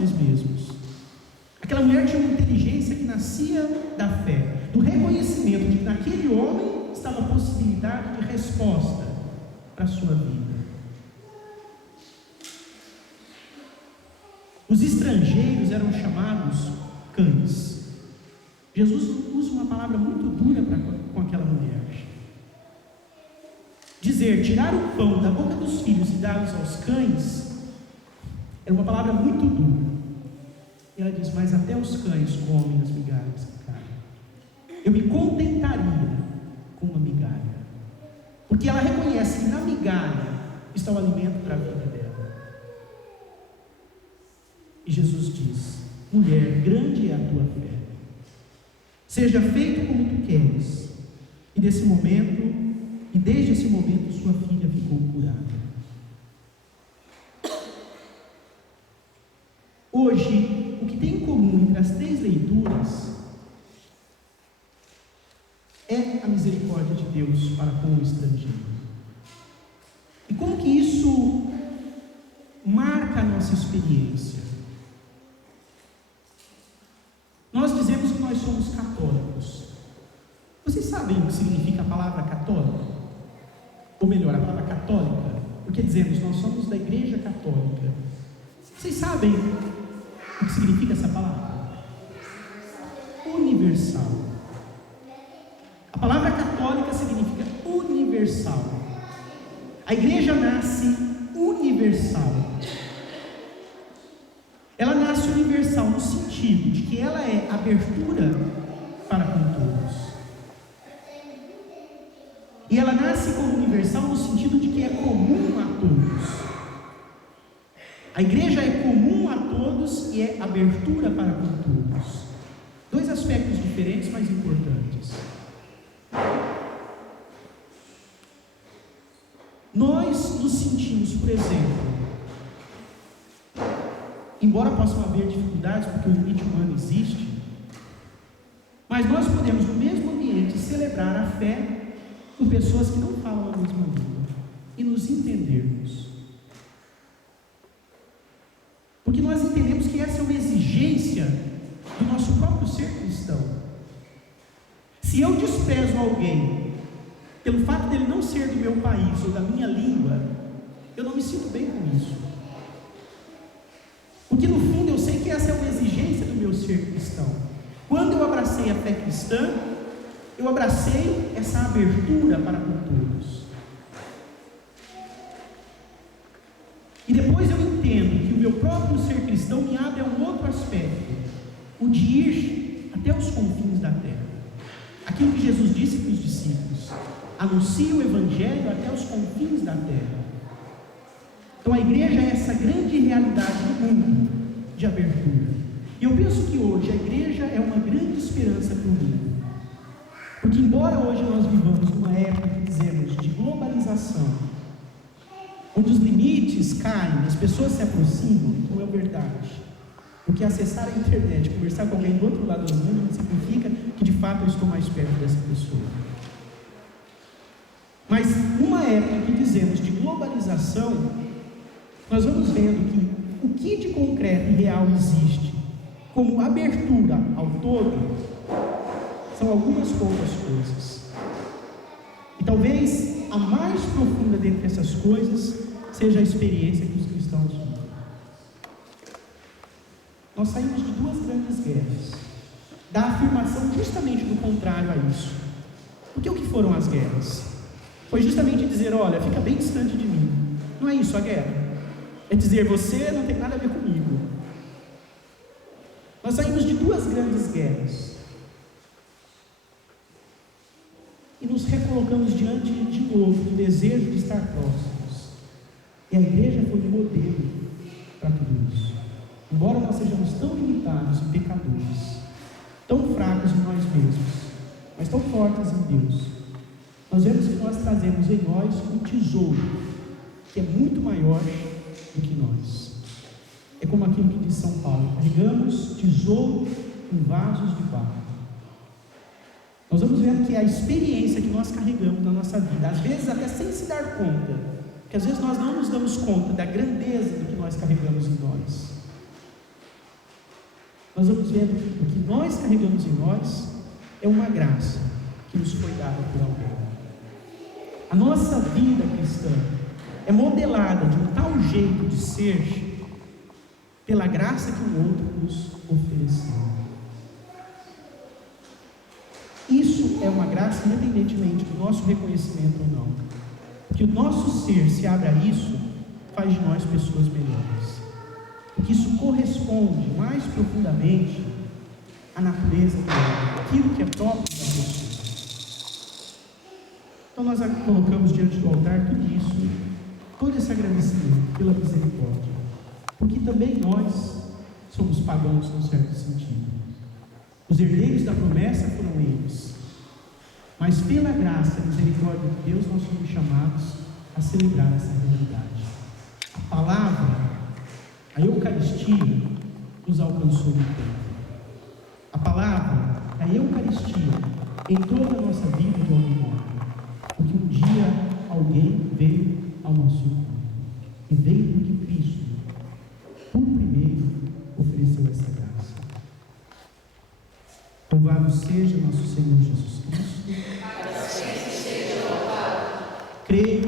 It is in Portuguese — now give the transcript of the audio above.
nós mesmos. Aquela mulher tinha uma inteligência que nascia da fé, do reconhecimento de que naquele homem estava a possibilidade de resposta para a sua vida. Os estrangeiros eram chamados cães. Jesus usa uma palavra muito dura com aquela mulher. Dizer, tirar o pão da boca dos filhos e dá-los aos cães, era uma palavra muito dura. E ela diz, mas até os cães comem as migalhas que caem. Eu me contentaria com uma migalha. Porque ela reconhece que na migalha está o alimento para a vida dela. E Jesus diz, mulher, grande é a tua fé. Seja feito como tu queres. E desde esse momento, sua filha ficou curada. Hoje, o que tem em comum entre as três leituras é a misericórdia de Deus para com o estrangeiro. E como que isso marca a nossa experiência? Nós dizemos que nós somos católicos. Vocês sabem o que significa a palavra católico? Ou melhor, a palavra católica? Porque dizemos, nós somos da Igreja Católica. Vocês sabem o que significa essa palavra? Universal. A palavra católica significa universal. A igreja nasce universal. Ela nasce universal no sentido de que ela é abertura para com todos. E ela nasce como universal no sentido de que é comum a todos. A igreja é comum a todos e é abertura para com todos. Dois aspectos diferentes, mas importantes. Nós nos sentimos, por exemplo, embora possam haver dificuldades, porque o limite humano existe, mas nós podemos no mesmo ambiente celebrar a fé com pessoas que não falam a mesma língua e nos entendermos. Porque nós entendemos que essa é uma exigência do nosso próprio ser cristão. Se eu desprezo alguém pelo fato dele não ser do meu país ou da minha língua, eu não me sinto bem com isso. Porque no fundo eu sei que essa é uma exigência do meu ser cristão. Quando eu abracei a fé cristã, eu abracei essa abertura para com todos. E depois eu entendo que o meu próprio ser cristão me abre a um outro aspecto, o de ir até os confins da terra. Aquilo que Jesus disse para os discípulos: anuncie o Evangelho até os confins da terra. Então a igreja é essa grande realidade do mundo de abertura. E eu penso que hoje a igreja é uma grande esperança para o mundo. Porque embora hoje nós vivamos numa época que dizemos de globalização, onde os limites caem, as pessoas se aproximam, não é verdade. Porque acessar a internet, conversar com alguém do outro lado do mundo, não significa que de fato eu estou mais perto dessa pessoa. Mas numa época que dizemos de globalização, nós vamos vendo que o que de concreto e real existe como abertura ao todo são algumas poucas coisas. E talvez a mais profunda dentre essas coisas seja a experiência que os cristãos vivem. Nós saímos de duas grandes guerras, da afirmação justamente do contrário a isso. Porque o que foram as guerras? Foi justamente dizer: olha, fica bem distante de mim. Não é isso a guerra. É dizer: você não tem nada a ver comigo. Nós saímos de duas grandes guerras e nos recolocamos diante de novo do desejo de estar próximos. E a igreja foi um modelo para tudo isso. Embora nós sejamos tão limitados e pecadores, tão fracos em nós mesmos, mas tão fortes em Deus, nós vemos que nós trazemos em nós um tesouro que é muito maior do que nós. É como aquilo que diz São Paulo: carregamos tesouro em vasos de barro. Nós vamos ver que a experiência que nós carregamos na nossa vida, às vezes até sem se dar conta, que às vezes nós não nos damos conta da grandeza do que nós carregamos em nós. nós vamos vendo que o que nós carregamos em nós é uma graça que nos foi dada por alguém. A nossa vida cristã é modelada de um tal jeito de ser pela graça que o outro nos ofereceu. Isso é uma graça independentemente do nosso reconhecimento ou não. Porque o nosso ser se abre a isso, faz de nós pessoas melhores. Porque isso corresponde mais profundamente à natureza do homem, aquilo que é próprio da pessoa. Então nós colocamos diante do altar tudo isso, todo esse agradecimento pela misericórdia. Porque também nós somos pagãos num certo sentido. Os herdeiros da promessa foram eles. Mas pela graça e misericórdia de Deus, nós somos chamados a celebrar essa realidade. A palavra, a Eucaristia, nos alcançou no tempo. A palavra, a Eucaristia, entrou na nossa vida de algum modo. Porque um dia alguém veio ao nosso encontro. E veio porque Cristo, por primeiro, ofereceu essa graça. Louvado seja nosso Senhor Jesus Cristo. Creio